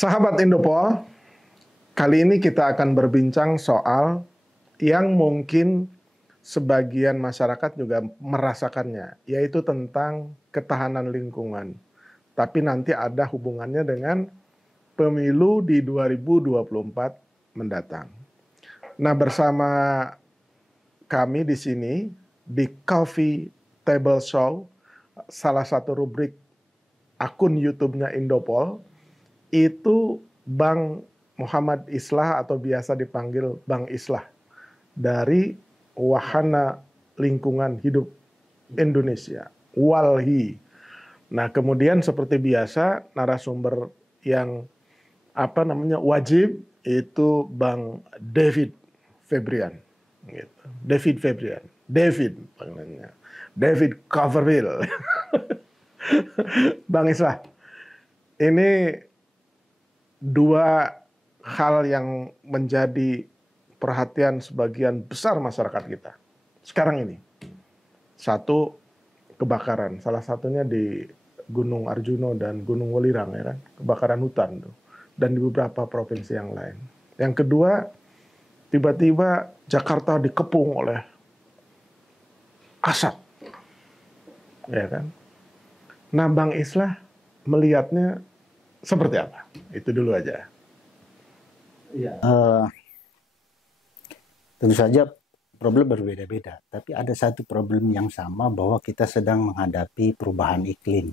Sahabat Indopol, kali ini kita akan berbincang soal yang mungkin sebagian masyarakat juga merasakannya, yaitu tentang ketahanan lingkungan. Tapi nanti ada hubungannya dengan pemilu di 2024 mendatang. Nah, bersama kami di sini di Coffee Table Show, salah satu rubrik akun YouTube-nya Indopol, itu Bang Muhammad Islah atau biasa dipanggil Bang Islah dari Wahana Lingkungan Hidup Indonesia, WALHI. Nah, kemudian seperti biasa narasumber yang wajib itu Bang David Febrian, gitu. David panggilnya, David Coverville. Bang Islah, ini dua hal yang menjadi perhatian sebagian besar masyarakat kita sekarang ini. Satu, kebakaran, salah satunya di Gunung Arjuno dan Gunung Welirang, ya kan, kebakaran hutan tuh, dan di beberapa provinsi yang lain. Yang kedua, tiba-tiba Jakarta dikepung oleh asap, ya kan. Nah, Bang Islah melihatnya seperti apa? Itu dulu aja. Ya. Tentu saja problem berbeda-beda, tapi ada satu problem yang sama, bahwa kita sedang menghadapi perubahan iklim.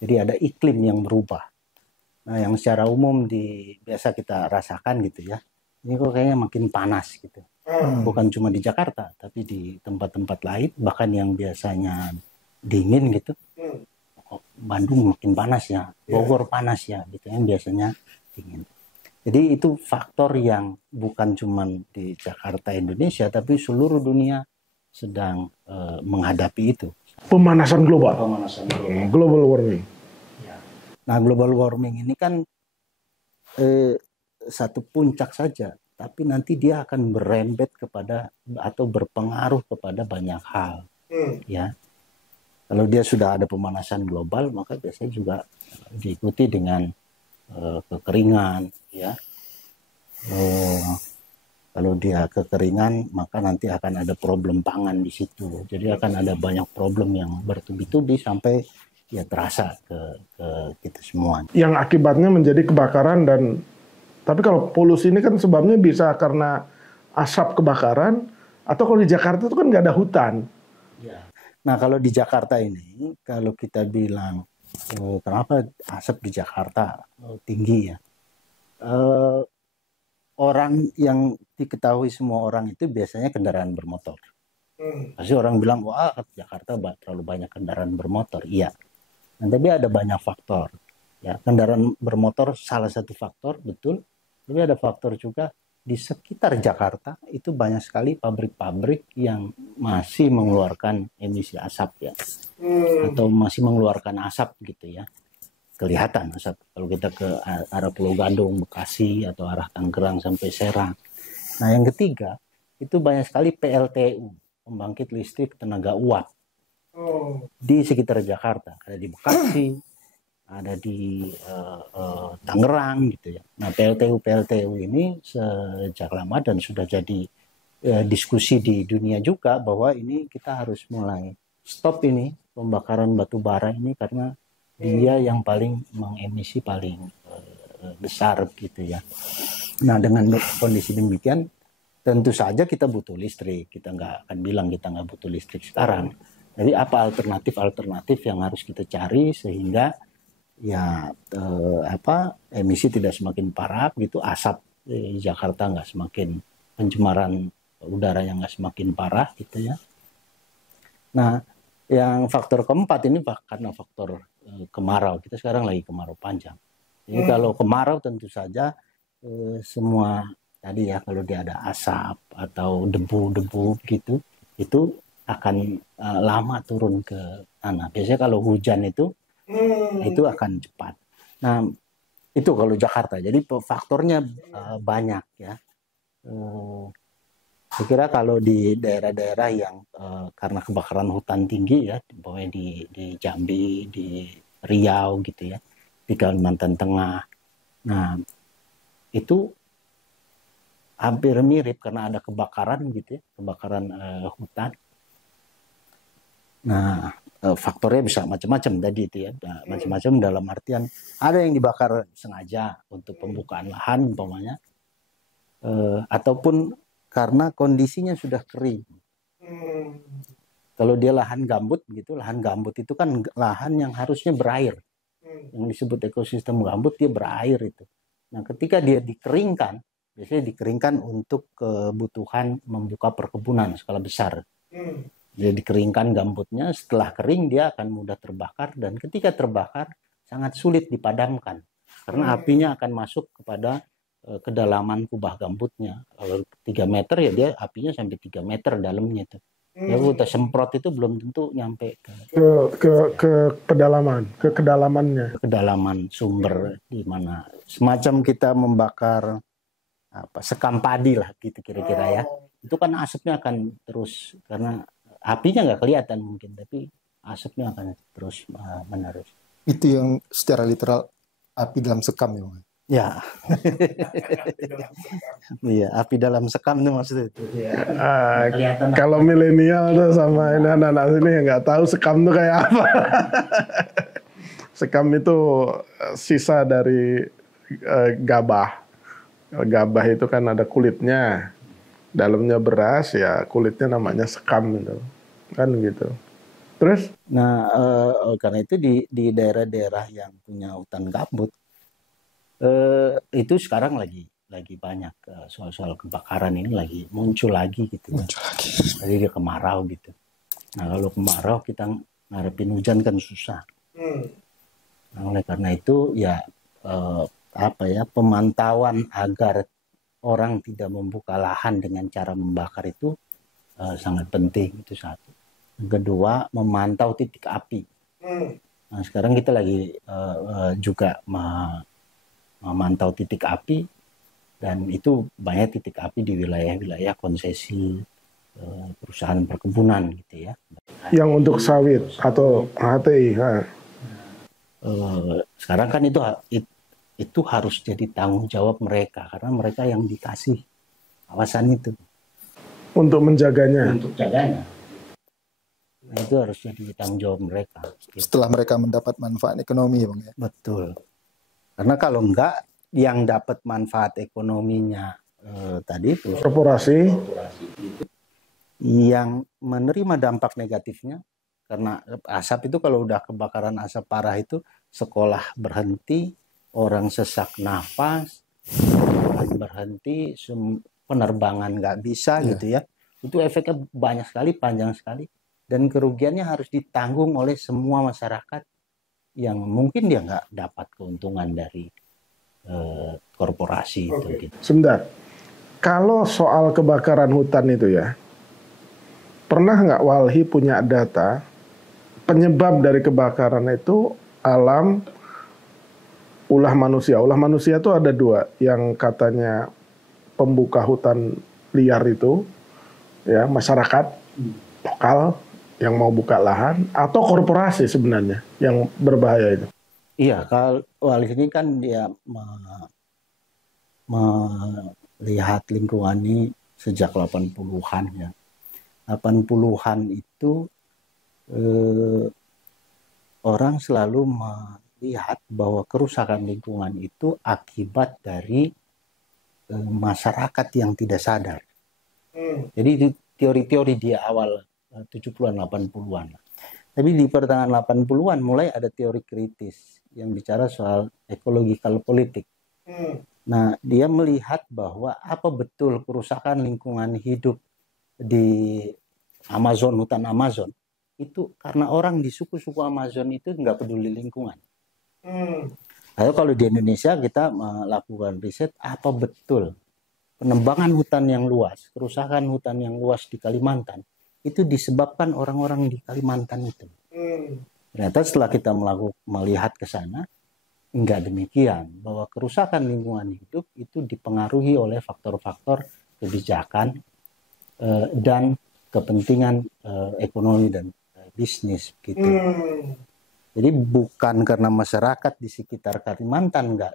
Jadi ada iklim yang berubah. Nah, yang secara umum biasa kita rasakan gitu ya. Ini kok kayaknya makin panas gitu. Bukan cuma di Jakarta, tapi di tempat-tempat lain, bahkan yang biasanya dingin gitu. Bandung makin panas ya, Bogor panas ya, gitu yang biasanya dingin. Jadi itu faktor yang bukan cuma di Jakarta Indonesia, tapi seluruh dunia sedang menghadapi itu. Pemanasan global. Global warming. Ya. Nah, global warming ini kan satu puncak saja, tapi nanti dia akan berembet kepada atau berpengaruh kepada banyak hal. Ya. Kalau dia sudah ada pemanasan global, maka biasanya juga diikuti dengan kekeringan, ya. Kalau dia kekeringan, maka nanti akan ada problem pangan di situ. Jadi akan ada banyak problem yang bertubi-tubi sampai ya terasa ke kita semua. Yang akibatnya menjadi kebakaran tapi kalau polusi ini kan sebabnya bisa karena asap kebakaran, atau kalau di Jakarta itu kan nggak ada hutan. Ya. Nah, kalau di Jakarta ini, kalau kita bilang kenapa asap di Jakarta tinggi ya, orang yang diketahui semua orang itu biasanya kendaraan bermotor. Pasti orang bilang, wah Jakarta terlalu banyak kendaraan bermotor. Iya, nah, tapi ada banyak faktor. Ya, kendaraan bermotor salah satu faktor, betul. Tapi ada faktor juga di sekitar Jakarta itu banyak sekali pabrik-pabrik yang masih mengeluarkan emisi asap ya, atau masih mengeluarkan asap gitu ya, kelihatan asap kalau kita ke arah Pulau Gadung, Bekasi, atau arah Tangerang sampai Serang. Nah, yang ketiga itu banyak sekali PLTU, pembangkit listrik tenaga uap, di sekitar Jakarta, ada di Bekasi, ada di Tangerang gitu ya. Nah, PLTU ini sejak lama dan sudah jadi diskusi di dunia juga, bahwa ini kita harus mulai stop ini pembakaran batu bara ini, karena dia yang paling mengemisi paling besar gitu ya. Nah, dengan kondisi demikian tentu saja kita butuh listrik. Kita nggak akan bilang kita nggak butuh listrik sekarang. Jadi apa alternatif yang harus kita cari sehingga ya emisi tidak semakin parah gitu, asap di Jakarta nggak semakin, pencemaran udara yang nggak semakin parah gitu ya. Nah, yang faktor keempat ini karena faktor kemarau. Kita sekarang lagi kemarau panjang. Jadi kalau kemarau tentu saja semua tadi ya, kalau dia ada asap atau debu-debu gitu, itu akan lama turun ke tanah. Biasanya kalau hujan itu akan cepat. Nah, itu kalau Jakarta. Jadi faktornya banyak ya. Saya kira kalau di daerah-daerah yang karena kebakaran hutan tinggi ya, di Jambi, di Riau gitu ya, di Kalimantan Tengah, Nah, itu hampir mirip karena ada kebakaran gitu ya, kebakaran hutan. Nah, faktornya bisa macam-macam tadi itu ya, macam-macam dalam artian ada yang dibakar sengaja untuk pembukaan lahan umpamanya, ataupun karena kondisinya sudah kering. Kalau dia lahan gambut gitu, lahan gambut itu kan lahan yang harusnya berair. Yang disebut ekosistem gambut dia berair itu. Nah, ketika dia dikeringkan, biasanya dikeringkan untuk kebutuhan membuka perkebunan skala besar. Dia dikeringkan gambutnya, setelah kering dia akan mudah terbakar, dan ketika terbakar sangat sulit dipadamkan karena apinya akan masuk kepada kedalaman kubah gambutnya. Kalau 3 meter ya dia apinya sampai 3 meter dalamnya itu. Ya kita semprot itu belum tentu nyampe ke kedalaman, ke kedalamannya. kedalaman sumber di mana. Semacam kita membakar sekam padi lah gitu kira-kira ya. Itu kan asapnya akan terus, karena apinya nggak kelihatan mungkin, tapi asapnya akan terus menerus. Itu yang secara literal api dalam sekam ya, Bang? Ya, iya, api dalam sekam itu maksudnya itu. Kalau milenial tuh sama ini anak-anak sini yang nggak tahu sekam tuh kayak apa. Sekam itu sisa dari gabah. Gabah itu kan ada kulitnya, dalamnya beras ya, kulitnya namanya sekam itu, kan gitu. Terus? Nah, karena itu di daerah-daerah yang punya hutan gambut, itu sekarang lagi banyak soal kebakaran ini lagi muncul lagi gitu ya. Jadi dia kemarau gitu. Nah, kalau kemarau kita ngarepin hujan kan susah. Nah, oleh karena itu ya pemantauan agar orang tidak membuka lahan dengan cara membakar itu sangat penting, itu satu. Yang kedua, memantau titik api. Nah, sekarang kita lagi juga memantau titik api, dan itu banyak titik api di wilayah-wilayah konsesi perusahaan perkebunan gitu ya. Yang untuk sawit atau HTI. Sekarang kan itu harus jadi tanggung jawab mereka, karena mereka yang dikasih kawasan itu untuk menjaganya. Nah, itu harus jadi tanggung jawab mereka. Setelah mereka mendapat manfaat ekonomi, Bang ya. Betul. Karena kalau enggak, yang dapat manfaat ekonominya tadi itu korporasi yang menerima dampak negatifnya, karena asap itu kalau udah kebakaran asap parah itu sekolah berhenti, orang sesak nafas, berhenti, penerbangan nggak bisa gitu ya. Itu efeknya banyak sekali, panjang sekali, dan kerugiannya harus ditanggung oleh semua masyarakat yang mungkin dia nggak dapat keuntungan dari korporasi itu. Gitu. Sebentar, kalau soal kebakaran hutan itu ya, pernah nggak Walhi punya data penyebab dari kebakaran itu alam, ulah manusia? Ulah manusia itu ada dua, yang katanya pembuka hutan liar itu, ya masyarakat lokal yang mau buka lahan, atau korporasi sebenarnya yang berbahaya itu. Iya, kalau Walhi ini kan dia melihat lingkungan ini sejak 80-an ya. 80-an itu orang selalu melihat bahwa kerusakan lingkungan itu akibat dari masyarakat yang tidak sadar. Jadi itu teori-teori di awal 70-an, 80-an. Tapi di pertengahan 80-an mulai ada teori kritis yang bicara soal ecological politik. Nah, dia melihat bahwa apa betul kerusakan lingkungan hidup di Amazon, hutan Amazon, itu karena orang di suku-suku Amazon itu nggak peduli lingkungan. Lalu kalau di Indonesia kita melakukan riset, apa betul penebangan hutan yang luas, kerusakan hutan yang luas di Kalimantan, itu disebabkan orang-orang di Kalimantan itu. Ternyata setelah kita melihat ke sana, enggak demikian, bahwa kerusakan lingkungan hidup itu dipengaruhi oleh faktor-faktor kebijakan dan kepentingan ekonomi dan bisnis gitu. Jadi bukan karena masyarakat di sekitar Kalimantan nggak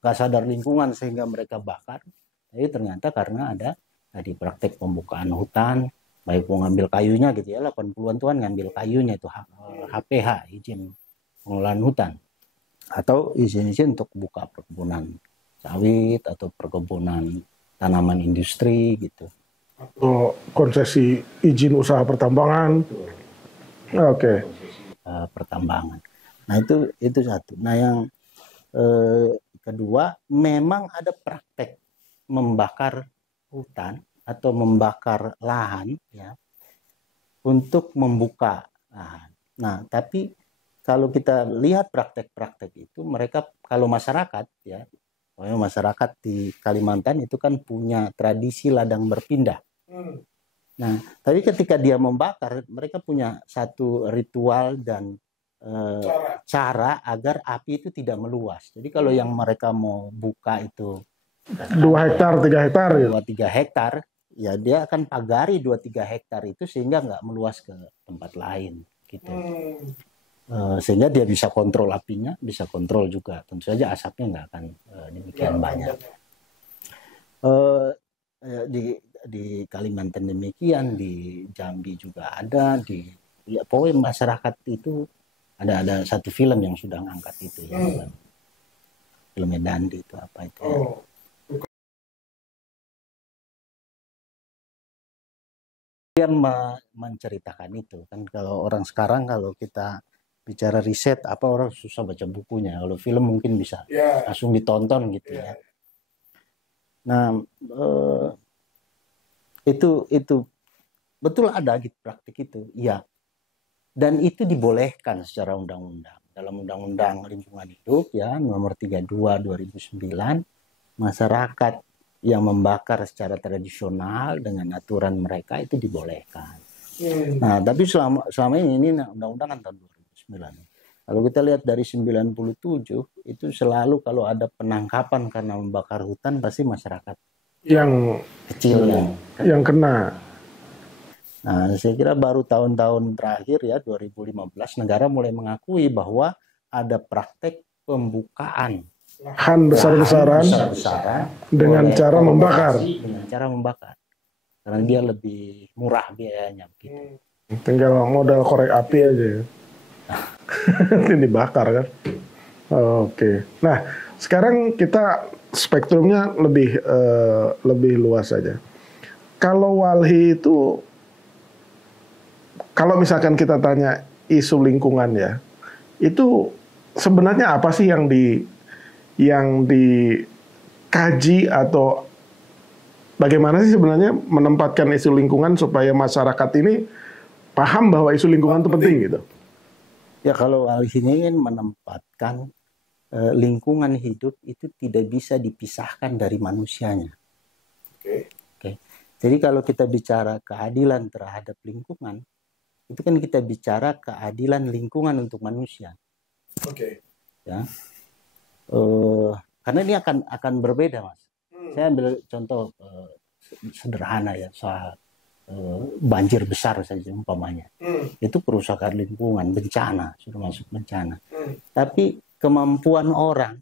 sadar lingkungan sehingga mereka bakar, tapi ternyata karena ada tadi praktek pembukaan hutan, baik mau ngambil kayunya gitu ya, 80-an tuan ngambil kayunya itu HPH, izin pengelolaan hutan, atau izin-izin untuk buka perkebunan sawit atau perkebunan tanaman industri gitu. Atau konsesi izin usaha pertambangan. Oke. Pertambangan. Nah itu satu. Nah yang kedua, memang ada praktek membakar hutan atau membakar lahan ya untuk membuka lahan. Nah tapi kalau kita lihat praktek-praktek itu, mereka kalau masyarakat ya, masyarakat di Kalimantan itu kan punya tradisi ladang berpindah. Nah, tapi ketika dia membakar, mereka punya satu ritual dan cara agar api itu tidak meluas. Jadi kalau yang mereka mau buka itu 2 hektar, 3 hektar gitu. 2-3 hektar, ya dia akan pagari 2-3 hektar itu sehingga nggak meluas ke tempat lain gitu. Sehingga dia bisa kontrol apinya, bisa kontrol juga. Tentu saja asapnya nggak akan demikian banyak. Di Kalimantan demikian, di Jambi juga ada, pokoknya masyarakat itu ada satu film yang sudah ngangkat itu ya, filmnya Dandi itu apa itu ya. Dia menceritakan itu kan, kalau orang sekarang kalau kita bicara riset apa, orang susah baca bukunya, kalau film mungkin bisa langsung ditonton gitu ya. Nah itu betul ada gitu praktik itu ya, dan itu dibolehkan secara undang-undang dalam Undang-Undang Lingkungan Hidup ya nomor 32 2009. Masyarakat yang membakar secara tradisional dengan aturan mereka itu dibolehkan. Nah tapi selama ini undang-undang kan tahun 2009. Kalau kita lihat dari 97 itu selalu kalau ada penangkapan karena membakar hutan pasti masyarakat yang kecil yang kena. Nah, saya kira baru tahun-tahun terakhir ya 2015 negara mulai mengakui bahwa ada praktek pembukaan lahan besar-besaran dengan cara membakar. Dengan cara membakar. Karena dia lebih murah biayanya gitu. Tinggal modal korek api aja ya. Ini dibakar kan. Oke. Nah, sekarang kita spektrumnya lebih luas saja. Kalau Walhi itu, kalau misalkan kita tanya isu lingkungan ya, itu sebenarnya apa sih yang dikaji, atau bagaimana sih sebenarnya menempatkan isu lingkungan supaya masyarakat ini paham bahwa isu lingkungan itu penting gitu? Ya kalau Walhi ini menempatkan lingkungan hidup itu tidak bisa dipisahkan dari manusianya. Oke. Jadi kalau kita bicara keadilan terhadap lingkungan, itu kan kita bicara keadilan lingkungan untuk manusia. Ya, karena ini akan berbeda, Mas. Saya ambil contoh sederhana ya, soal banjir besar saja umpamanya. Itu kerusakan lingkungan, bencana, sudah masuk bencana. Tapi kemampuan orang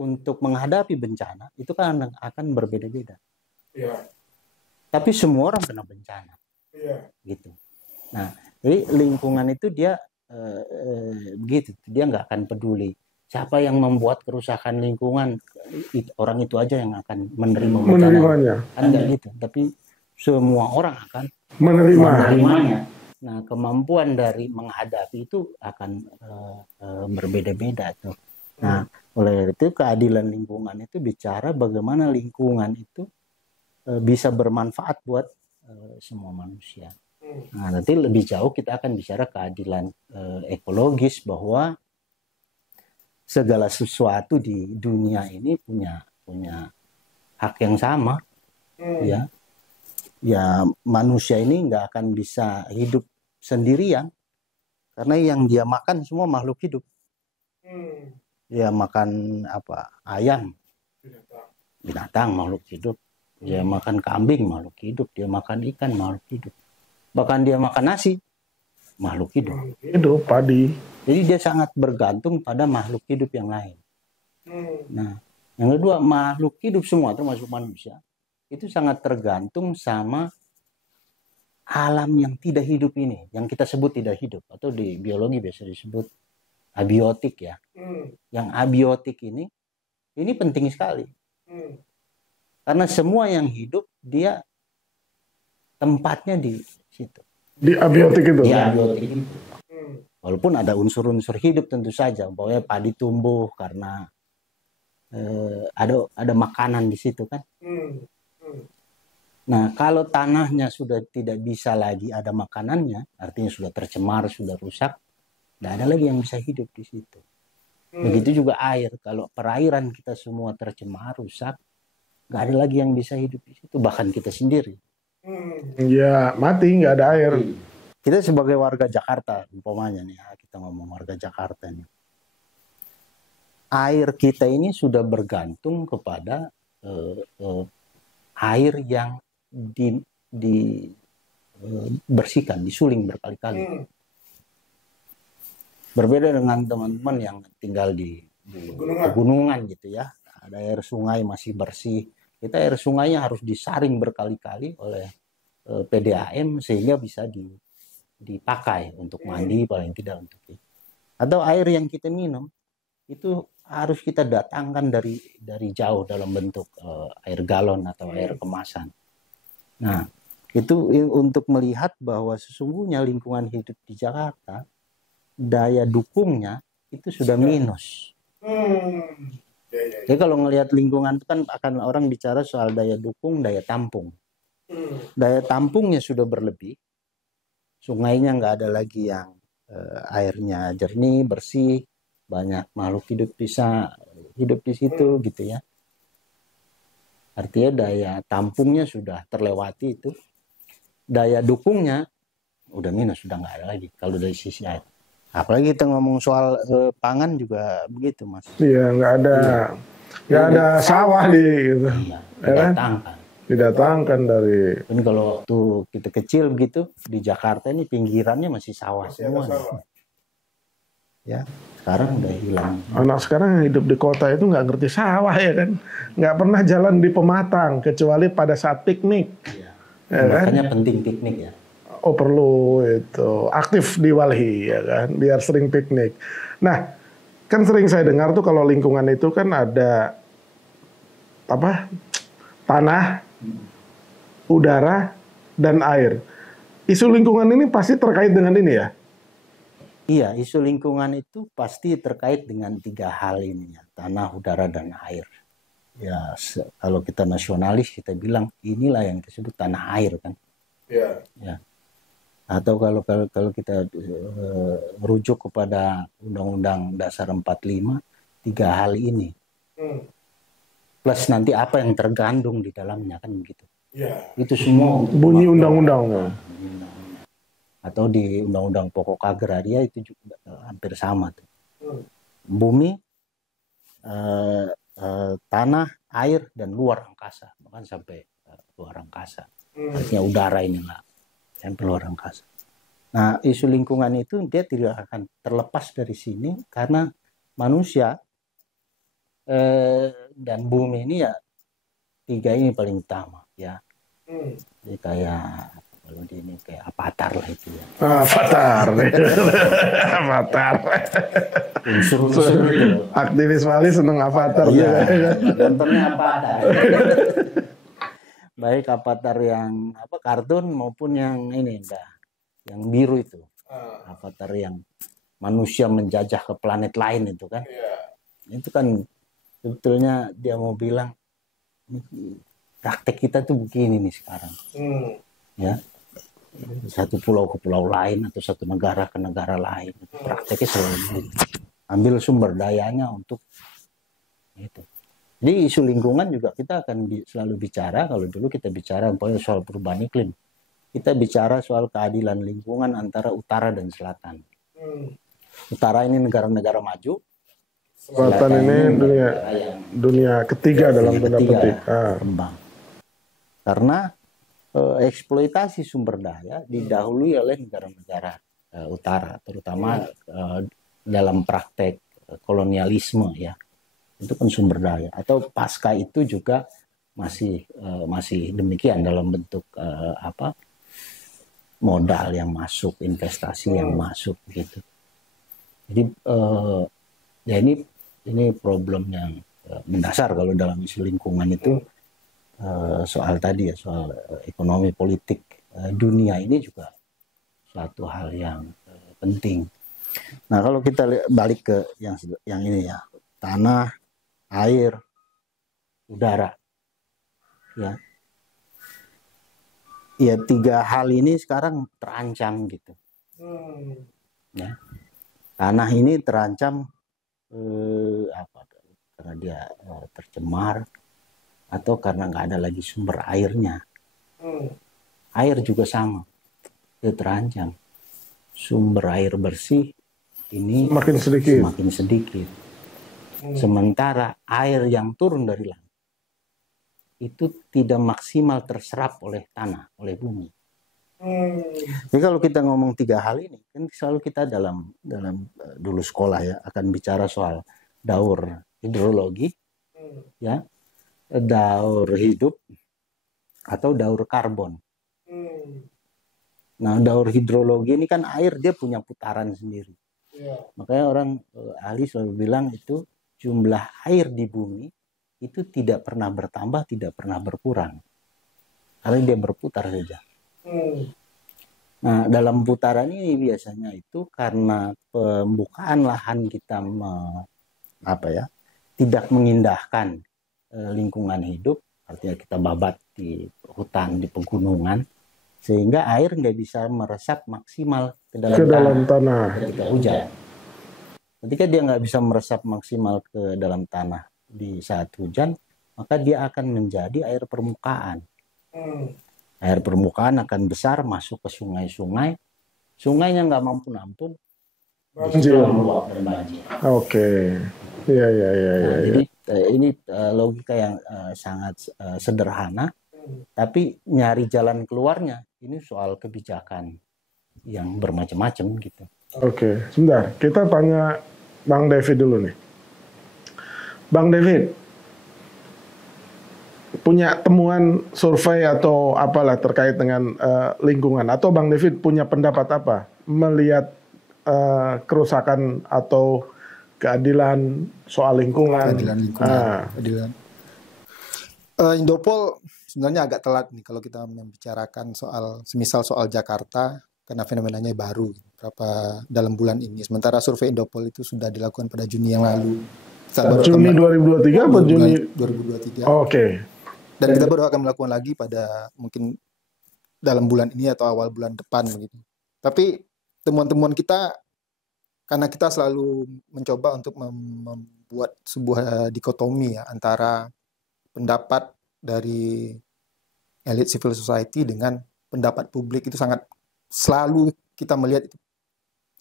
untuk menghadapi bencana itu kan akan berbeda-beda. Tapi semua orang kena bencana. Gitu. Nah, jadi lingkungan itu dia begitu, dia nggak akan peduli siapa yang membuat kerusakan lingkungan, orang itu aja yang akan menerimanya. Kan nggak gitu, tapi semua orang akan menerimanya. Nah, kemampuan dari menghadapi itu akan berbeda-beda tuh. Nah, oleh itu keadilan lingkungan itu bicara bagaimana lingkungan itu bisa bermanfaat buat semua manusia. Nah, nanti lebih jauh kita akan bicara keadilan ekologis, bahwa segala sesuatu di dunia ini punya hak yang sama, ya. Ya manusia ini nggak akan bisa hidup sendirian, karena yang dia makan semua makhluk hidup. Dia makan apa? Ayam, binatang makhluk hidup. Dia makan kambing makhluk hidup. Dia makan ikan makhluk hidup. Bahkan dia makan nasi makhluk hidup. Hidup, padi. Jadi dia sangat bergantung pada makhluk hidup yang lain. Nah, yang kedua, makhluk hidup semua termasuk manusia itu sangat tergantung sama alam yang tidak hidup ini, yang kita sebut tidak hidup, atau di biologi biasa disebut abiotik ya. Yang abiotik ini penting sekali. Karena semua yang hidup dia tempatnya di situ. Di abiotik itu? Di abiotik itu. Walaupun ada unsur-unsur hidup tentu saja, bahwa padi tumbuh karena ada makanan di situ kan. Nah, kalau tanahnya sudah tidak bisa lagi ada makanannya, artinya sudah tercemar, sudah rusak, tidak ada lagi yang bisa hidup di situ. Begitu juga air, kalau perairan kita semua tercemar, rusak, nggak ada lagi yang bisa hidup di situ, bahkan kita sendiri. Ya, mati, nggak ada air. Kita sebagai warga Jakarta, umpamanya nih, kita ngomong warga Jakarta nih. Air kita ini sudah bergantung kepada air yang dibersihkan, disuling berkali-kali. Berbeda dengan teman-teman yang tinggal di pegunungan gitu ya. Ada air sungai masih bersih. Kita air sungainya harus disaring berkali-kali oleh PDAM sehingga bisa dipakai untuk mandi, paling tidak untuk itu. Atau air yang kita minum itu harus kita datangkan dari jauh dalam bentuk air galon atau air kemasan. Nah, itu untuk melihat bahwa sesungguhnya lingkungan hidup di Jakarta daya dukungnya itu sudah minus. Jadi kalau ngelihat lingkungan itu kan akan orang bicara soal daya dukung, daya tampung. Daya tampungnya sudah berlebih. Sungainya nggak ada lagi yang airnya jernih, bersih, banyak makhluk hidup bisa hidup di situ gitu ya. Artinya daya tampungnya sudah terlewati itu. Daya dukungnya udah minus, sudah nggak ada lagi kalau dari sisi air. Apalagi kita ngomong soal pangan juga begitu, Mas. Iya, nggak ada sawah di gitu. Iya, didatangkan. Didatangkan dari. Ini kalau waktu kita kecil gitu di Jakarta ini pinggirannya masih sawah semua. Ya, sekarang udah hilang. Anak sekarang yang hidup di kota itu nggak ngerti sawah ya kan, nggak pernah jalan di pematang kecuali pada saat piknik. Iya. Ya, Makanya kan? penting piknik ya. Oh perlu itu aktif di Walhi ya kan, biar sering piknik. Nah, kan sering saya dengar tuh kalau lingkungan itu kan ada apa? Tanah, udara, dan air. Isu lingkungan ini pasti terkait dengan ini ya? Iya, isu lingkungan itu pasti terkait dengan tiga hal ini ya, tanah, udara, dan air. Ya, kalau kita nasionalis kita bilang inilah yang disebut tanah air kan. Iya. Ya. Atau kalau kita merujuk kepada Undang-Undang Dasar 45, tiga hal ini. Plus nanti apa yang tergandung di dalamnya kan begitu. Ya. Itu semua bunyi undang-undangnya. Atau di Undang-Undang Pokok Agraria itu juga hampir sama tuh. Bumi, tanah, air, dan luar angkasa, bahkan sampai luar angkasa. Artinya udara inilah sampai luar angkasa. Nah, isu lingkungan itu dia tidak akan terlepas dari sini karena manusia dan bumi ini ya tiga ini paling utama ya. Jadi kayak kalau di ini kayak avatar lah itu ya. Avatar. Avatar. Unsur-unsur itu. Aktivis Bali seneng avatar. Iya. Contohnya avatar. Baik avatar yang kartun maupun yang ini yang biru itu. Avatar yang manusia menjajah ke planet lain itu kan. Itu kan sebetulnya dia mau bilang praktek kita tuh begini nih sekarang. Ya. Satu pulau ke pulau lain atau satu negara ke negara lain. Prakteknya selalu ambil sumber dayanya untuk itu. Jadi isu lingkungan juga kita akan selalu bicara, kalau dulu kita bicara soal perubahan iklim. Kita bicara soal keadilan lingkungan antara utara dan selatan. Utara ini negara-negara maju. Selatan ini dunia ketiga dalam tanda petik. Kembang. Karena eksploitasi sumber daya didahului oleh negara-negara Utara, terutama dalam praktek kolonialisme ya, itu kan sumber daya. Atau pasca itu juga masih demikian dalam bentuk modal yang masuk, investasi yang masuk gitu. Jadi ya ini problem yang mendasar kalau dalam isu lingkungan itu, soal tadi ya, soal ekonomi politik dunia ini juga suatu hal yang penting. Nah, kalau kita balik ke yang ini ya, tanah, air, udara, ya, ya 3 hal ini sekarang terancam gitu. Ya, tanah ini terancam karena dia tercemar atau karena nggak ada lagi sumber airnya. Air juga sama, dia terancam. Sumber air bersih ini semakin sedikit. Sementara air yang turun dari langit itu tidak maksimal terserap oleh tanah, oleh bumi. Jadi kalau kita ngomong 3 hal ini, kan selalu kita dalam dulu sekolah ya akan bicara soal daur hidrologi, ya, daur hidup atau daur karbon. Nah, daur hidrologi ini kan air dia punya putaran sendiri. Makanya orang ahli selalu bilang itu jumlah air di bumi itu tidak pernah bertambah, tidak pernah berkurang. Karena dia berputar saja. Nah, dalam putaran ini biasanya itu karena pembukaan lahan kita tidak mengindahkan lingkungan hidup, artinya kita babat di hutan, di pegunungan, sehingga air nggak bisa meresap maksimal ke dalam tanah ketika hujan. Ketika dia nggak bisa meresap maksimal ke dalam tanah di saat hujan, maka dia akan menjadi air permukaan. Air permukaan akan besar, masuk ke sungai-sungai. Sungainya nggak mampu nampung, banjir. Oke. Iya. Jadi ini logika yang sangat sederhana, tapi nyari jalan keluarnya ini soal kebijakan yang bermacam-macam gitu. Oke, sebentar. Kita tanya Bang David dulu nih. Bang David, punya temuan survei atau apalah terkait dengan lingkungan, atau Bang David punya pendapat apa melihat kerusakan atau keadilan soal lingkungan? Keadilan. Indopol sebenarnya agak telat nih kalau kita membicarakan semisal soal Jakarta, karena fenomenanya baru dalam bulan ini. Sementara survei Indopol itu sudah dilakukan pada Juni yang lalu. Juni 2023 atau Juni 2023? Oke. Dan kita baru akan melakukan lagi pada mungkin dalam bulan ini atau awal bulan depan begitu. Tapi temuan-temuan kita, karena kita selalu mencoba untuk membuat sebuah dikotomi ya antara pendapat dari elit civil society dengan pendapat publik, itu sangat selalu kita melihat itu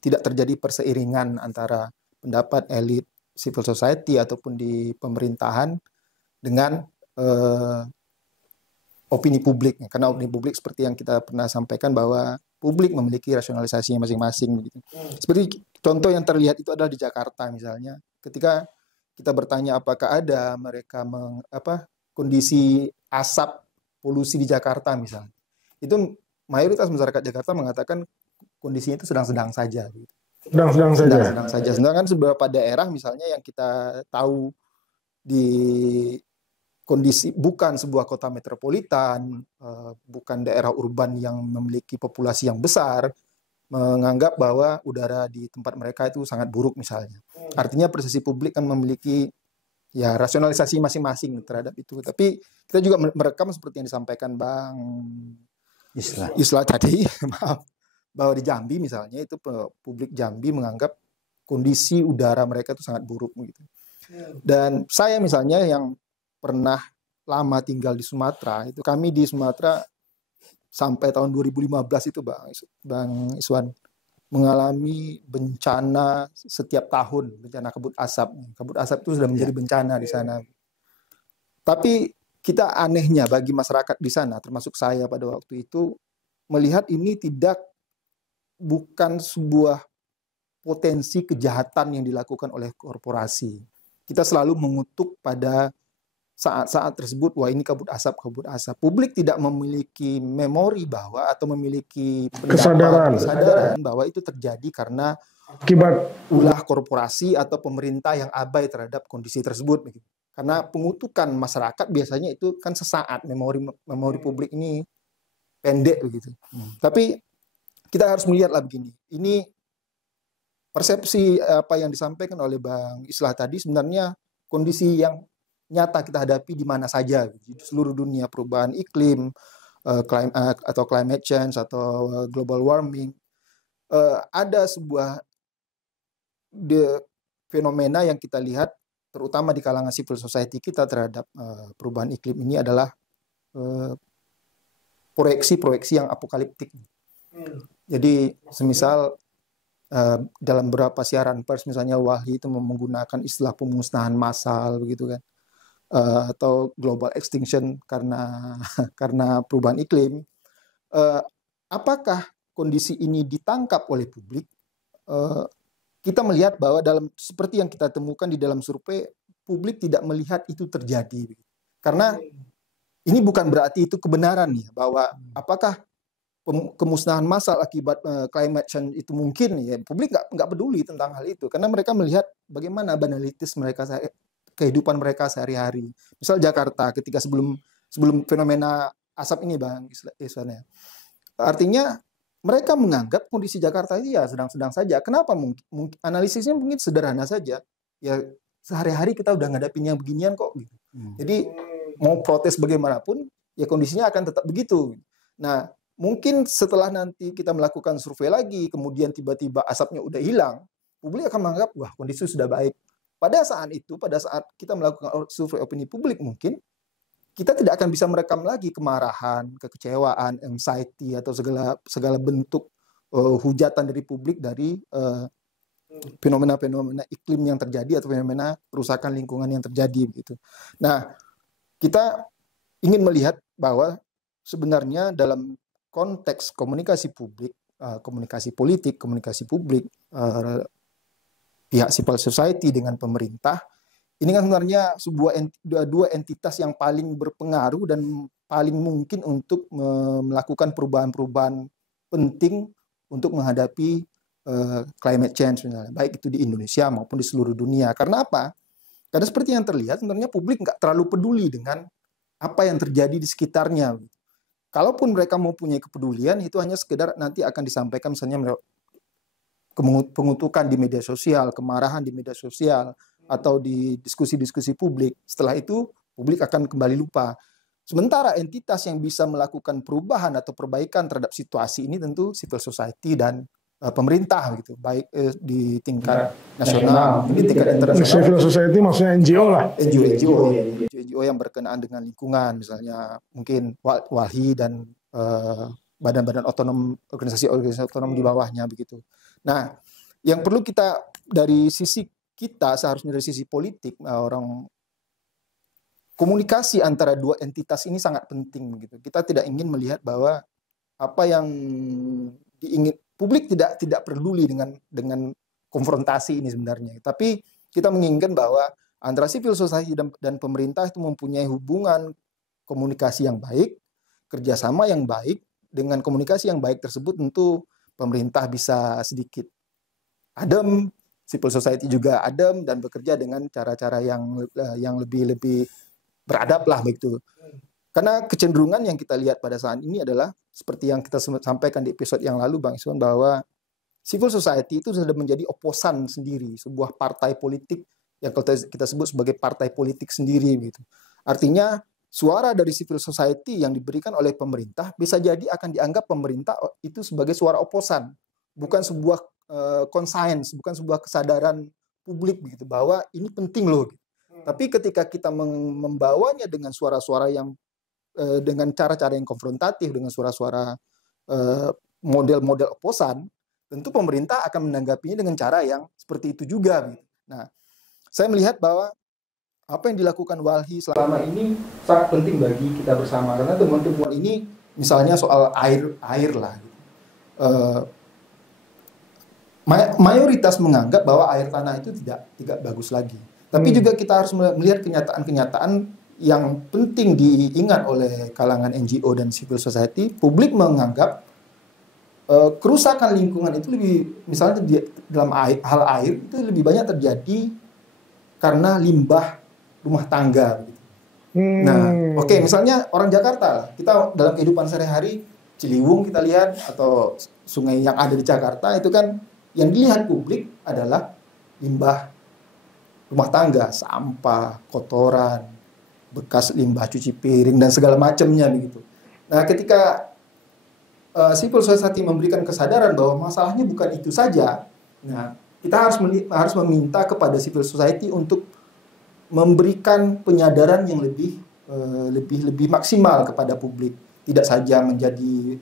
tidak terjadi perseiringan antara pendapat elit civil society ataupun di pemerintahan dengan opini publik. Karena opini publik seperti yang kita pernah sampaikan bahwa publik memiliki rasionalisasinya masing-masing begitu. Seperti contoh yang terlihat itu adalah di Jakarta misalnya, ketika kita bertanya apakah ada mereka kondisi asap polusi di Jakarta misalnya, itu mayoritas masyarakat Jakarta mengatakan kondisinya itu sedang-sedang saja. Gitu. Sedang-sedang saja. Sedangkan beberapa daerah misalnya yang kita tahu di kondisi bukan sebuah kota metropolitan, bukan daerah urban yang memiliki populasi yang besar, menganggap bahwa udara di tempat mereka itu sangat buruk misalnya. Artinya persepsi publik kan memiliki ya rasionalisasi masing-masing terhadap itu. Tapi kita juga merekam seperti yang disampaikan Bang Islah tadi, maaf, bahwa di Jambi misalnya itu publik Jambi menganggap kondisi udara mereka itu sangat buruk begitu. Dan saya misalnya yang pernah lama tinggal di Sumatera, itu kami di Sumatera sampai tahun 2015 itu Bang Iswan mengalami bencana setiap tahun, bencana kabut asap. Kabut asap itu sudah menjadi bencana di sana. Tapi kita anehnya bagi masyarakat di sana, termasuk saya pada waktu itu, melihat ini tidak bukan sebuah potensi kejahatan yang dilakukan oleh korporasi. Kita selalu mengutuk pada saat-saat tersebut, wah ini kabut asap, kabut asap. Publik tidak memiliki memori bahwa atau memiliki kesadaran bahwa itu terjadi karena Akibat ulah korporasi atau pemerintah yang abai terhadap kondisi tersebut. Karena pengutukan masyarakat biasanya itu kan sesaat, memori publik ini pendek begitu. Tapi kita harus melihatlah begini. Ini persepsi apa yang disampaikan oleh Bang Islah tadi sebenarnya kondisi yang nyata kita hadapi di mana saja di seluruh dunia, perubahan iklim atau climate change atau global warming. Ada sebuah fenomena yang kita lihat terutama di kalangan civil society kita terhadap perubahan iklim ini adalah proyeksi-proyeksi yang apokaliptik. Jadi semisal dalam beberapa siaran pers misalnya Walhi itu menggunakan istilah pemusnahan massal begitu kan, atau global extinction karena perubahan iklim. Apakah kondisi ini ditangkap oleh publik? Kita melihat bahwa seperti yang kita temukan di dalam survei, publik tidak melihat itu terjadi. Karena ini bukan berarti itu kebenaran ya, bahwa apakah kemusnahan massal akibat climate change itu mungkin ya, publik nggak peduli tentang hal itu karena mereka melihat bagaimana banalitas mereka, kehidupan mereka sehari-hari. Misal Jakarta ketika sebelum fenomena asap ini Bang Iswan, artinya mereka menganggap kondisi Jakarta itu ya sedang-sedang saja. Kenapa? Mungkin analisisnya mungkin sederhana saja. Ya sehari-hari kita udah ngadapin yang beginian kok gitu. Jadi mau protes bagaimanapun ya kondisinya akan tetap begitu. Nah, mungkin setelah nanti kita melakukan survei lagi, kemudian tiba-tiba asapnya udah hilang, publik akan menganggap wah kondisi sudah baik. Pada saat kita melakukan survei opini publik mungkin kita tidak akan bisa merekam lagi kemarahan, kekecewaan, anxiety atau segala bentuk hujatan dari publik dari fenomena-fenomena iklim yang terjadi atau fenomena kerusakan lingkungan yang terjadi begitu. Nah, kita ingin melihat bahwa sebenarnya dalam konteks komunikasi publik, komunikasi politik, komunikasi publik, pihak civil society dengan pemerintah, ini kan sebenarnya dua entitas yang paling berpengaruh dan paling mungkin untuk melakukan perubahan-perubahan penting untuk menghadapi climate change misalnya, baik itu di Indonesia maupun di seluruh dunia. Karena apa? Karena seperti yang terlihat sebenarnya publik nggak terlalu peduli dengan apa yang terjadi di sekitarnya. Kalaupun mereka mempunyai kepedulian, itu hanya sekedar nanti akan disampaikan misalnya pengutukan di media sosial, kemarahan di media sosial, atau di diskusi-diskusi publik. Setelah itu, publik akan kembali lupa. Sementara entitas yang bisa melakukan perubahan atau perbaikan terhadap situasi ini tentu civil society dan pemerintah gitu, baik di tingkat nasional, di tingkat internasional. Civil society maksudnya NGO lah. NGO yang berkenaan dengan lingkungan, misalnya mungkin Walhi dan badan-badan otonom, organisasi-organisasi otonom di bawahnya begitu. Nah, yang perlu kita dari sisi kita seharusnya dari sisi politik, komunikasi antara dua entitas ini sangat penting begitu. Kita tidak ingin melihat bahwa apa yang publik tidak peduli dengan konfrontasi ini sebenarnya. Tapi kita menginginkan bahwa antara civil society dan pemerintah itu mempunyai hubungan komunikasi yang baik, kerjasama yang baik. Dengan komunikasi yang baik tersebut tentu pemerintah bisa sedikit adem, civil society juga adem dan bekerja dengan cara-cara yang lebih beradab lah begitu. Karena kecenderungan yang kita lihat pada saat ini adalah seperti yang kita sampaikan di episode yang lalu Bang Iswan, bahwa civil society itu sudah menjadi oposan sendiri, sebuah partai politik yang kita sebut sebagai partai politik sendiri gitu. Artinya suara dari civil society yang diberikan oleh pemerintah bisa jadi akan dianggap pemerintah itu sebagai suara oposan, bukan sebuah conscience, bukan sebuah kesadaran publik begitu bahwa ini penting loh. Tapi ketika kita membawanya dengan suara-suara yang dengan cara-cara yang konfrontatif, dengan suara-suara model-model oposan, tentu pemerintah akan menanggapinya dengan cara yang seperti itu juga. Nah, saya melihat bahwa apa yang dilakukan Walhi selama ini sangat penting bagi kita bersama, karena temuan-temuan ini misalnya soal air lah. mayoritas menganggap bahwa air tanah itu tidak bagus lagi. Tapi juga kita harus melihat kenyataan-kenyataan yang penting diingat oleh kalangan NGO dan civil society. Publik menganggap kerusakan lingkungan itu misalnya dalam hal air itu lebih banyak terjadi karena limbah rumah tangga. Nah, misalnya orang Jakarta lah, kita dalam kehidupan sehari-hari Ciliwung kita lihat atau sungai yang ada di Jakarta itu kan yang dilihat publik adalah limbah rumah tangga, sampah, kotoran, bekas limbah cuci piring dan segala macamnya begitu. Nah, ketika civil society memberikan kesadaran bahwa masalahnya bukan itu saja, nah kita harus meminta kepada civil society untuk memberikan penyadaran yang lebih maksimal kepada publik, tidak saja menjadi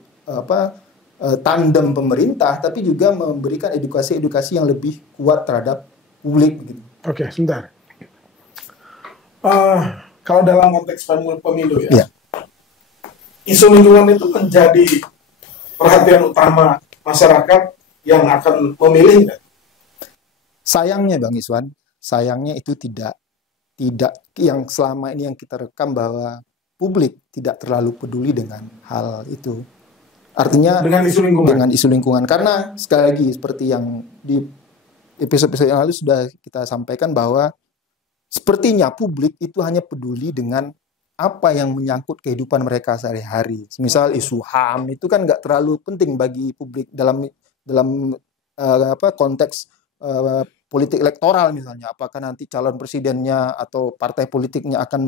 tandem pemerintah, tapi juga memberikan edukasi yang lebih kuat terhadap publik. Gitu. Oke, sebentar. Kalau dalam konteks pemilu ya, isu lingkungan itu menjadi perhatian utama masyarakat yang akan memilih. Sayangnya Bang Iswan, itu tidak yang selama ini yang kita rekam bahwa publik tidak terlalu peduli dengan hal itu. Artinya dengan isu lingkungan. Karena sekali lagi seperti yang di episode-episode yang lalu sudah kita sampaikan bahwa sepertinya publik itu hanya peduli dengan apa yang menyangkut kehidupan mereka sehari-hari. Misal isu HAM itu kan nggak terlalu penting bagi publik dalam konteks politik elektoral misalnya. Apakah nanti calon presidennya atau partai politiknya akan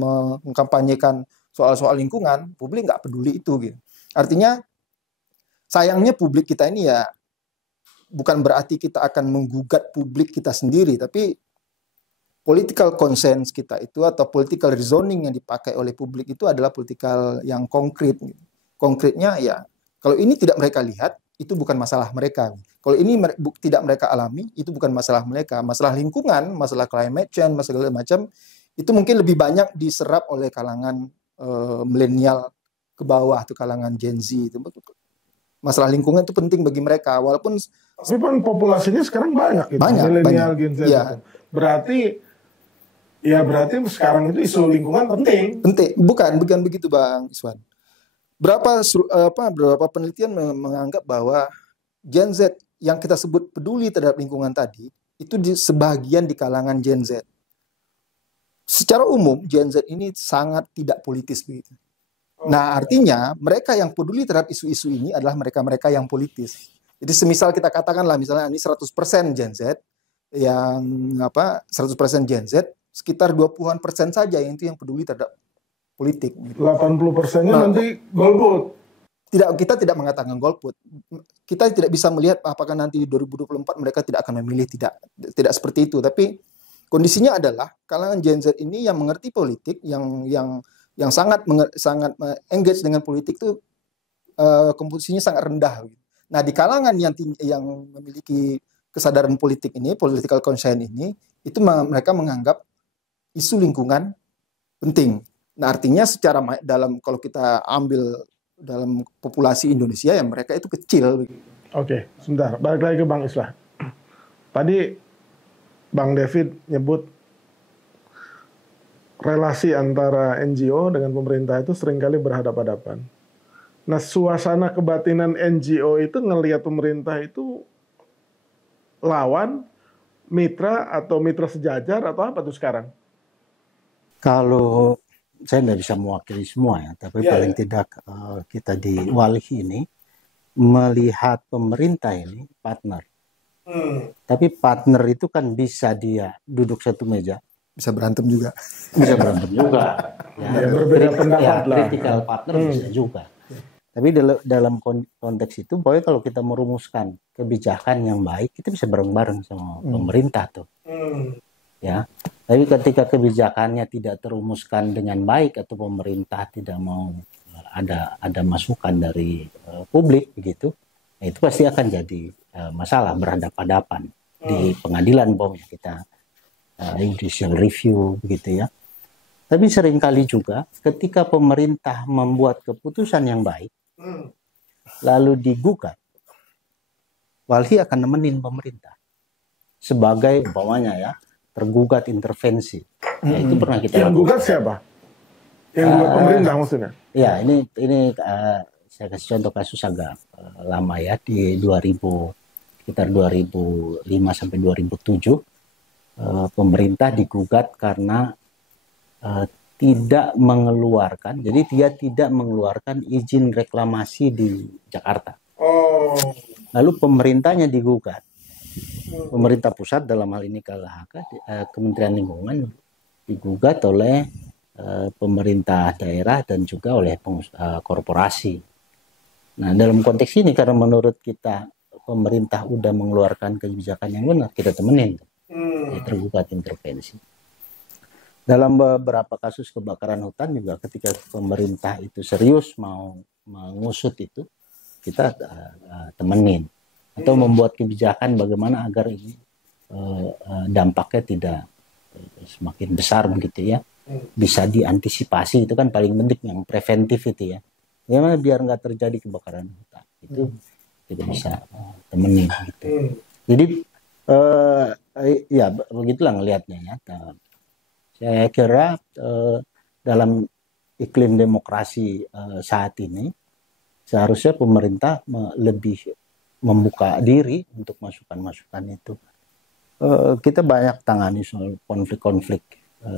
mengkampanyekan soal-soal lingkungan, publik nggak peduli itu gitu. Artinya sayangnya publik kita ini ya bukan berarti kita akan menggugat publik kita sendiri, tapi political conscience kita itu atau political reasoning yang dipakai oleh publik itu adalah political yang konkret. Konkretnya ya, kalau ini tidak mereka lihat, itu bukan masalah mereka. Kalau ini tidak mereka alami, itu bukan masalah mereka. Masalah lingkungan, masalah climate change, masalah macam, itu mungkin lebih banyak diserap oleh kalangan milenial ke bawah, atau kalangan Gen Z. Itu masalah lingkungan itu penting bagi mereka, walaupun tapi kan populasinya sekarang banyak gitu. Milenial Gen Z ya. Itu. Berarti sekarang itu isu lingkungan penting. Bukan begitu Bang Iswan. Beberapa penelitian menganggap bahwa Gen Z yang kita sebut peduli terhadap lingkungan tadi itu sebagian di kalangan Gen Z. Secara umum Gen Z ini sangat tidak politis begitu. Nah, artinya mereka yang peduli terhadap isu-isu ini adalah mereka-mereka yang politis. Jadi semisal kita katakanlah misalnya ini 100% Gen Z, yang 100% Gen Z, sekitar 20% saja yang itu yang peduli terhadap politik. 80%-nya nanti golput. Kita tidak mengatakan golput. Kita tidak bisa melihat apakah nanti di 2024 mereka tidak akan memilih, tidak seperti itu. Tapi kondisinya adalah kalangan Gen Z ini yang mengerti politik, yang sangat engage dengan politik itu komposisinya sangat rendah. Nah, di kalangan yang memiliki kesadaran politik ini, political conscience ini, itu mereka menganggap isu lingkungan penting. Nah, artinya kalau kita ambil dalam populasi Indonesia, yang mereka itu kecil. Oke, sebentar. Balik lagi ke Bang Islah. Tadi Bang David nyebut relasi antara NGO dengan pemerintah itu seringkali berhadapan-hadapan. Nah, suasana kebatinan NGO itu ngelihat pemerintah itu lawan, mitra, atau mitra sejajar, atau apa tuh sekarang? Kalau saya nggak bisa mewakili semua ya, tapi paling tidak kita di Walhi ini melihat pemerintah ini partner. Tapi partner itu kan bisa dia duduk satu meja. Bisa berantem juga. Bisa berantem juga. Ya, berbeda pendapat lah. Critical partner bisa juga. Tapi dalam konteks itu, pokoknya kalau kita merumuskan kebijakan yang baik, kita bisa bareng-bareng sama pemerintah tuh. Ya. Tapi ketika kebijakannya tidak terumuskan dengan baik atau pemerintah tidak mau ada masukan dari publik begitu, nah itu pasti akan jadi masalah berhadapan-hadapan di pengadilan kita judicial review begitu ya. Tapi seringkali juga ketika pemerintah membuat keputusan yang baik lalu digugat, Walhi akan nemenin pemerintah sebagai umpamanya ya tergugat intervensi. Ya, itu pernah kita Yang lakukan. gugat siapa? Yang gugat pemerintah maksudnya? Ya, ini saya kasih contoh kasus agak lama ya, di sekitar 2005 sampai 2007 pemerintah digugat karena tidak mengeluarkan, jadi dia tidak mengeluarkan izin reklamasi di Jakarta. Lalu pemerintahnya digugat. Pemerintah pusat dalam hal ini KLHK, Kementerian Lingkungan digugat oleh pemerintah daerah dan juga oleh korporasi. Nah, dalam konteks ini karena menurut kita pemerintah udah mengeluarkan kebijakan yang benar, kita temenin. Ya, tergugat intervensi. Dalam beberapa kasus kebakaran hutan juga ketika pemerintah itu serius mau mengusut itu, kita temenin atau membuat kebijakan bagaimana agar ini dampaknya tidak semakin besar begitu ya, bisa diantisipasi. Itu kan paling penting, yang preventif itu ya, gimana biar nggak terjadi kebakaran hutan, itu kita bisa temenin gitu. Jadi ya begitulah ngelihatnya ya. Saya kira dalam iklim demokrasi saat ini seharusnya pemerintah lebih membuka diri untuk masukan-masukan itu. Kita banyak tangani soal konflik-konflik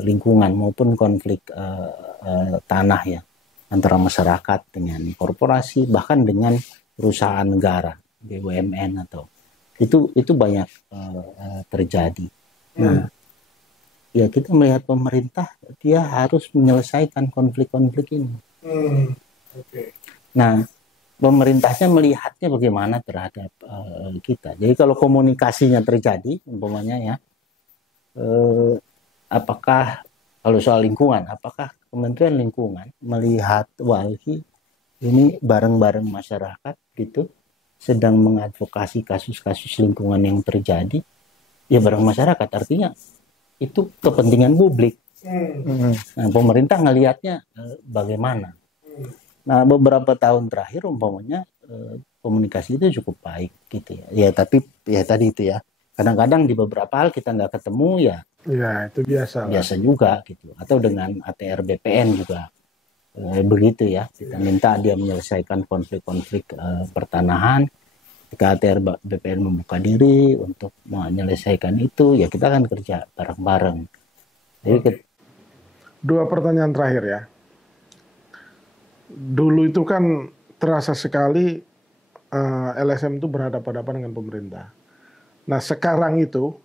lingkungan maupun konflik tanah ya, antara masyarakat dengan korporasi, bahkan dengan perusahaan negara, BUMN atau itu banyak terjadi. Nah, ya kita melihat pemerintah dia harus menyelesaikan konflik-konflik ini. Nah, pemerintahnya melihatnya bagaimana terhadap kita. Jadi kalau komunikasinya terjadi, umpamanya ya, apakah kalau soal lingkungan, apakah Kementerian Lingkungan melihat Walhi ini bareng-bareng masyarakat gitu, sedang mengadvokasi kasus-kasus lingkungan yang terjadi, ya bareng masyarakat, artinya itu kepentingan publik. Nah, pemerintah ngelihatnya bagaimana? Nah, beberapa tahun terakhir umpamanya komunikasi itu cukup baik gitu ya. Ya tapi ya tadi itu ya, kadang-kadang di beberapa hal kita nggak ketemu ya. Ya itu biasa. Biasa juga gitu. Atau dengan ATR BPN juga begitu ya. Kita minta dia menyelesaikan konflik-konflik pertanahan. Ketika ATR BPN membuka diri untuk menyelesaikan itu, ya kita akan kerja bareng-bareng. Jadi dua pertanyaan terakhir ya. Dulu itu kan terasa sekali LSM itu berhadapan-hadapan dengan pemerintah. Nah sekarang itu,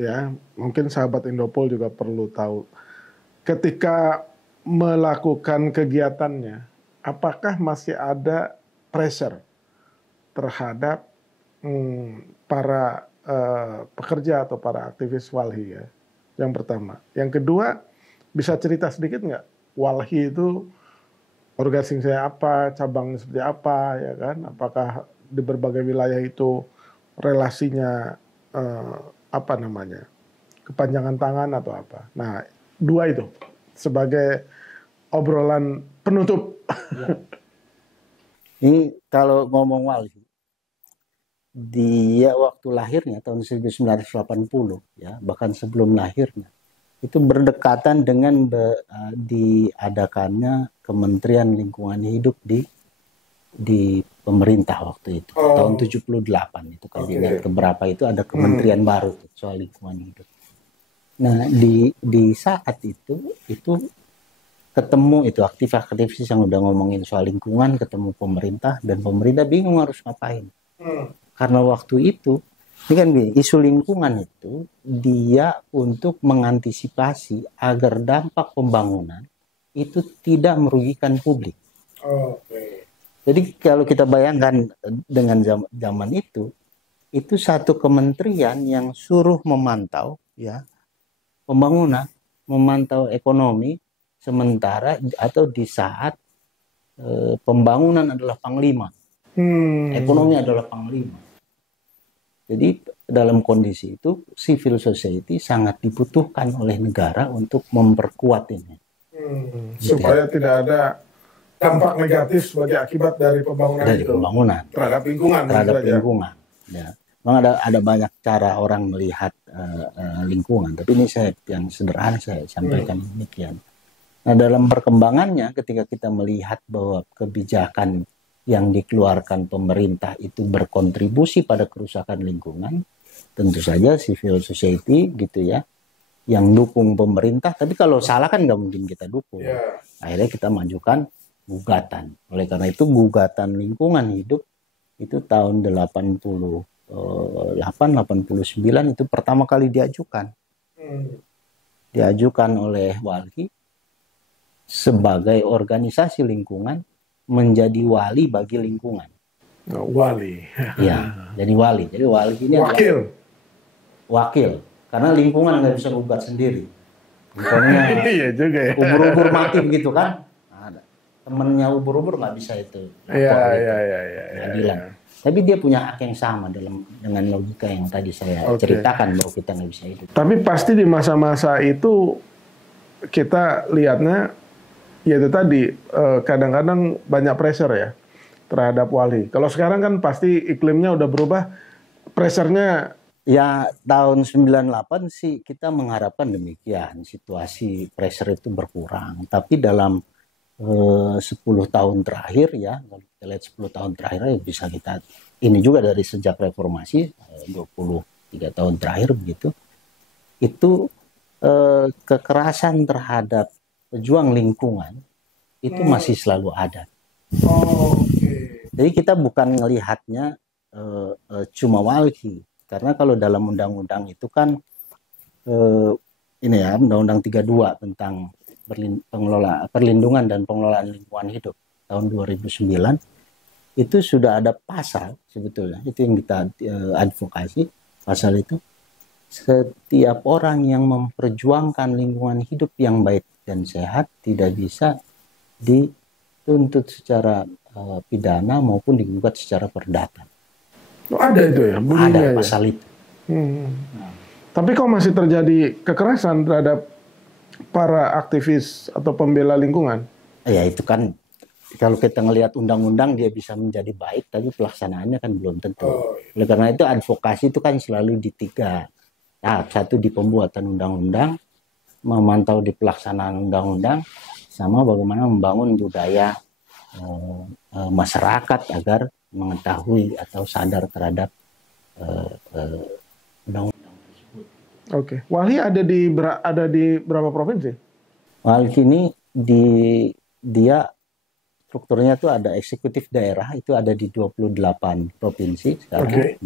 ya mungkin sahabat Indopol juga perlu tahu, ketika melakukan kegiatannya, apakah masih ada pressure terhadap para pekerja atau para aktivis Walhi ya, yang pertama. Yang kedua, bisa cerita sedikit nggak, Walhi itu organisasinya apa, cabangnya seperti apa, ya kan? Apakah di berbagai wilayah itu relasinya apa namanya, kepanjangan tangan atau apa? Nah, dua itu sebagai obrolan penutup. Ya. Ini kalau ngomong Walhi, dia waktu lahirnya tahun 1980 ya, bahkan sebelum lahirnya itu berdekatan dengan diadakannya Kementerian Lingkungan Hidup di pemerintah waktu itu. Tahun 78 itu kabinet keberapa itu ada kementerian baru soal lingkungan hidup. Nah, di saat itu ketemu itu aktivis yang udah ngomongin soal lingkungan, ketemu pemerintah, dan pemerintah bingung harus ngapain. Karena waktu itu, ini kan isu lingkungan itu dia untuk mengantisipasi agar dampak pembangunan itu tidak merugikan publik. Jadi kalau kita bayangkan dengan zaman itu satu kementerian yang suruh memantau ya pembangunan, memantau ekonomi, sementara atau di saat pembangunan adalah panglima, ekonomi adalah panglima. Jadi dalam kondisi itu civil society sangat dibutuhkan oleh negara untuk memperkuat ini, supaya tidak ada dampak negatif sebagai akibat dari pembangunan terhadap lingkungan. terhadap lingkungan. Ya. Memang ada banyak cara orang melihat lingkungan, tapi ini saya yang sederhana saya sampaikan demikian. Nah, dalam perkembangannya ketika kita melihat bahwa kebijakan yang dikeluarkan pemerintah itu berkontribusi pada kerusakan lingkungan, tentu saja civil society gitu ya, yang dukung pemerintah, tapi kalau salah kan nggak mungkin kita dukung. Akhirnya kita majukan gugatan. Oleh karena itu gugatan lingkungan hidup itu tahun 88-89 itu pertama kali diajukan. Diajukan oleh Walhi sebagai organisasi lingkungan menjadi wali bagi lingkungan. Wali. Ya, jadi wali. Jadi wali ini wakil. Karena lingkungan nggak bisa gugat sendiri. Misalnya Iya juga ya. ubur-ubur mati begitu kan? Nah, temennya ubur-ubur nggak bisa itu. Keadilan. Tapi dia punya hak yang sama dengan logika yang tadi saya ceritakan bahwa kita nggak bisa hidup. Tapi pasti di masa-masa itu kita lihatnya ya itu tadi kadang-kadang banyak pressure ya terhadap Walhi. Kalau sekarang kan pasti iklimnya udah berubah, pressure-nya. Ya tahun 98 sih kita mengharapkan demikian, situasi pressure itu berkurang. Tapi dalam 10 tahun terakhir ya, kalau kita lihat 10 tahun terakhir ya bisa kita, ini juga dari sejak reformasi 23 tahun terakhir begitu, itu kekerasan terhadap pejuang lingkungan itu masih selalu ada. Jadi kita bukan melihatnya cuma Walhi, karena kalau dalam undang-undang itu kan ini ya, Undang-Undang 32 tentang perlindungan dan pengelolaan lingkungan hidup tahun 2009 itu sudah ada pasal sebetulnya, itu yang kita advokasi, pasal itu setiap orang yang memperjuangkan lingkungan hidup yang baik dan sehat tidak bisa dituntut secara pidana maupun digugat secara perdata. Ada itu ya? Ada pasal itu. Tapi kok masih terjadi kekerasan terhadap para aktivis atau pembela lingkungan? Ya itu kan kalau kita ngelihat undang-undang dia bisa menjadi baik, tapi pelaksanaannya kan belum tentu. Oleh karena itu advokasi itu kan selalu di 3 tahap. Satu di pembuatan undang-undang, memantau di pelaksanaan undang-undang, sama bagaimana membangun budaya masyarakat agar mengetahui atau sadar terhadap undang-undang tersebut. Oke. Walhi ada di berapa provinsi? Walhi ini dia strukturnya tuh ada eksekutif daerah, itu ada di 28 provinsi sekarang.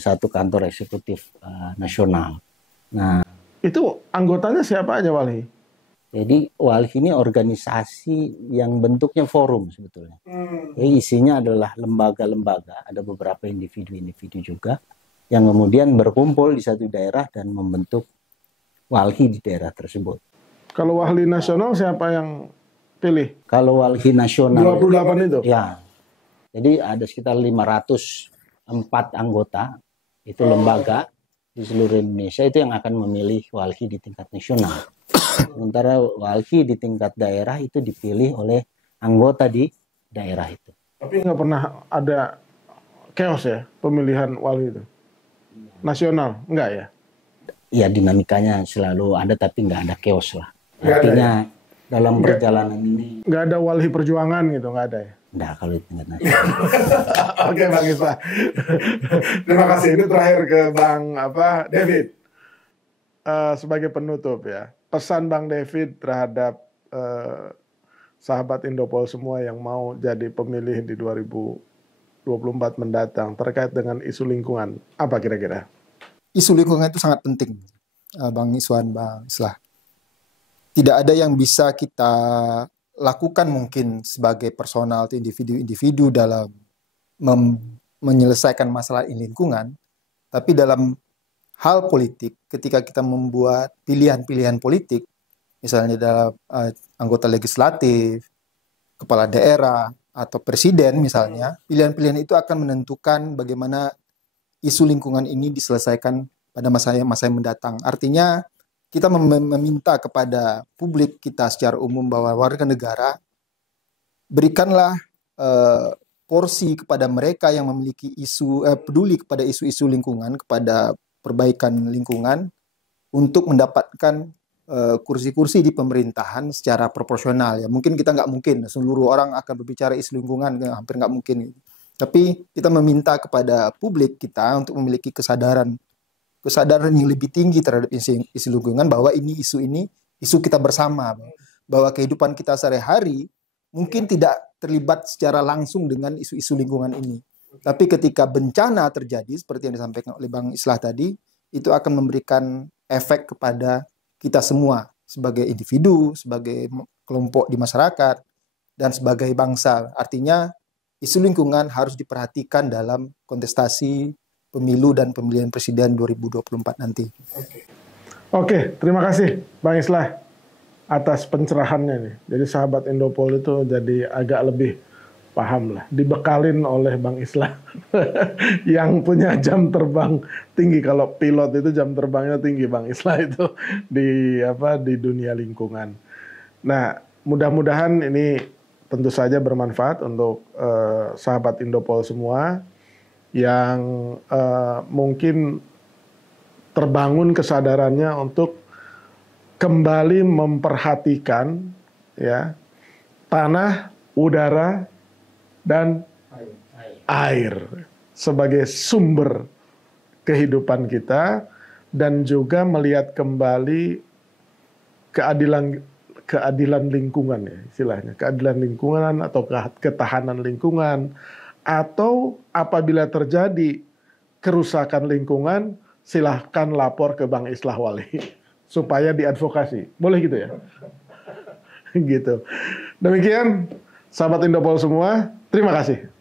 Satu kantor eksekutif nasional. Nah, itu anggotanya siapa aja Walhi? Jadi Walhi ini organisasi yang bentuknya forum sebetulnya. Jadi isinya adalah lembaga-lembaga, ada beberapa individu-individu juga yang kemudian berkumpul di satu daerah dan membentuk Walhi di daerah tersebut. Kalau Walhi nasional siapa yang pilih? Kalau Walhi nasional 28 itu? Ya. Jadi ada sekitar 504 anggota, itu lembaga di seluruh Indonesia itu yang akan memilih Walhi di tingkat nasional. Sementara Walhi di tingkat daerah itu dipilih oleh anggota di daerah itu. Tapi nggak pernah ada chaos ya pemilihan Walhi itu? Nasional, enggak ya? Ya dinamikanya selalu ada tapi nggak ada chaos lah. Artinya dalam perjalanan ini nggak ada Walhi perjuangan gitu, nggak ada ya? Nggak kalau di tingkat nasional. Oke Bang Islah. Terima kasih. Ini terakhir ke Bang David. Sebagai penutup ya. Pesan Bang David terhadap sahabat Indopol semua yang mau jadi pemilih di 2024 mendatang terkait dengan isu lingkungan. Apa kira-kira? Isu lingkungan itu sangat penting, Bang Iswan, Bang Islah. Tidak ada yang bisa kita lakukan mungkin sebagai personal atau individu-individu dalam menyelesaikan masalah lingkungan, tapi dalam hal politik, ketika kita membuat pilihan-pilihan politik, misalnya dalam anggota legislatif, kepala daerah, atau presiden misalnya, pilihan-pilihan itu akan menentukan bagaimana isu lingkungan ini diselesaikan pada masa yang mendatang. Artinya, kita meminta kepada publik kita secara umum bahwa warga negara berikanlah porsi kepada mereka yang memiliki peduli kepada isu-isu lingkungan, kepada perbaikan lingkungan, untuk mendapatkan kursi-kursi di pemerintahan secara proporsional. Ya mungkin kita nggak mungkin seluruh orang akan berbicara isu lingkungan, hampir nggak mungkin. Tapi kita meminta kepada publik kita untuk memiliki kesadaran yang lebih tinggi terhadap isu lingkungan, bahwa ini isu kita bersama, bahwa kehidupan kita sehari-hari mungkin tidak terlibat secara langsung dengan isu-isu lingkungan ini. Tapi ketika bencana terjadi seperti yang disampaikan oleh Bang Islah tadi, itu akan memberikan efek kepada kita semua sebagai individu, sebagai kelompok di masyarakat, dan sebagai bangsa. Artinya isu lingkungan harus diperhatikan dalam kontestasi pemilu dan pemilihan presiden 2024 nanti. Oke, terima kasih Bang Islah atas pencerahannya nih. Jadi sahabat Indopol itu jadi agak lebih paham lah. Dibekalin oleh Bang Islah yang punya jam terbang tinggi. Kalau pilot itu jam terbangnya tinggi, Bang Islah itu di dunia lingkungan. Nah, mudah-mudahan ini tentu saja bermanfaat untuk sahabat Indopol semua yang mungkin terbangun kesadarannya untuk kembali memperhatikan ya tanah, udara, dan air sebagai sumber kehidupan kita, dan juga melihat kembali keadilan lingkungan ya istilahnya, keadilan lingkungan atau ketahanan lingkungan, atau apabila terjadi kerusakan lingkungan silahkan lapor ke Bang Islah Wali supaya diadvokasi. Boleh gitu ya? Gitu. Demikian sahabat Indopol semua, terima kasih.